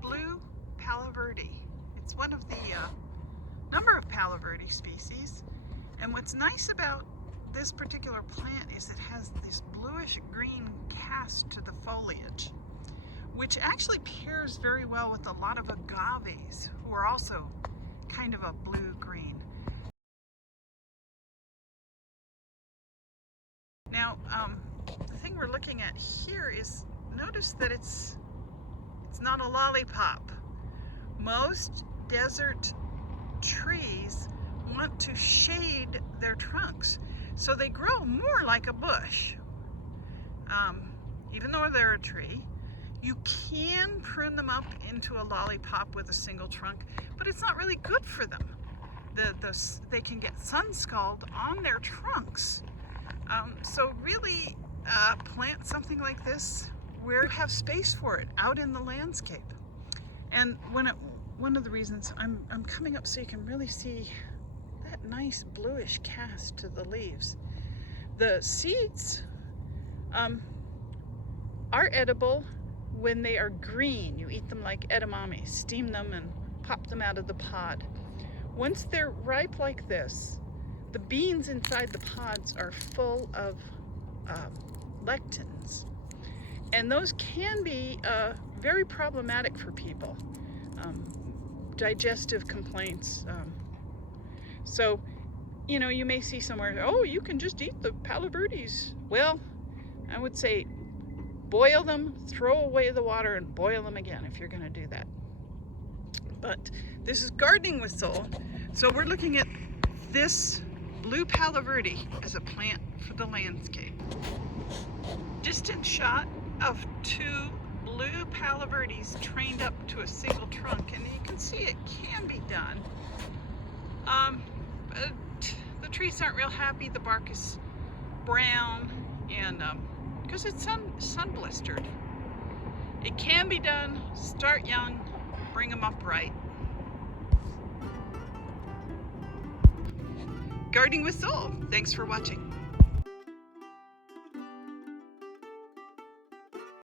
Blue Palo Verde. It's one of the number of Palo Verde species. And what's nice about this particular plant is it has this bluish green cast to the foliage, which actually pairs very well with a lot of agaves, who are also kind of a blue-green. Now, the thing we're looking at here is, notice that it's not a lollipop. Most desert trees want to shade their trunks, so they grow more like a bush. Even though they're a tree, you can prune them up into a lollipop with a single trunk, but it's not really good for them. They can get sun scald on their trunks. So really plant something like this where you have space for it out in the landscape. And one of the reasons I'm coming up so you can really see that nice bluish cast to the leaves. The seeds are edible when they are green. You eat them like edamame, steam them and pop them out of the pod. Once they're ripe like this, the beans inside the pods are full of lectins, and those can be very problematic for people. Digestive complaints. So, you know, you may see somewhere, oh, you can just eat the Palo Verdes. Well, I would say boil them, throw away the water, and boil them again if you're going to do that. But this is Gardening with Soul. So we're looking at this blue Palo Verde as a plant for the landscape. Distant shot of two blue Palo Verdes trained up to a single trunk, and you can see it can be done. The trees aren't real happy. The bark is brown, and because it's sun blistered. It can be done. Start young, bring them up right. Gardening with Soul. Thanks for watching.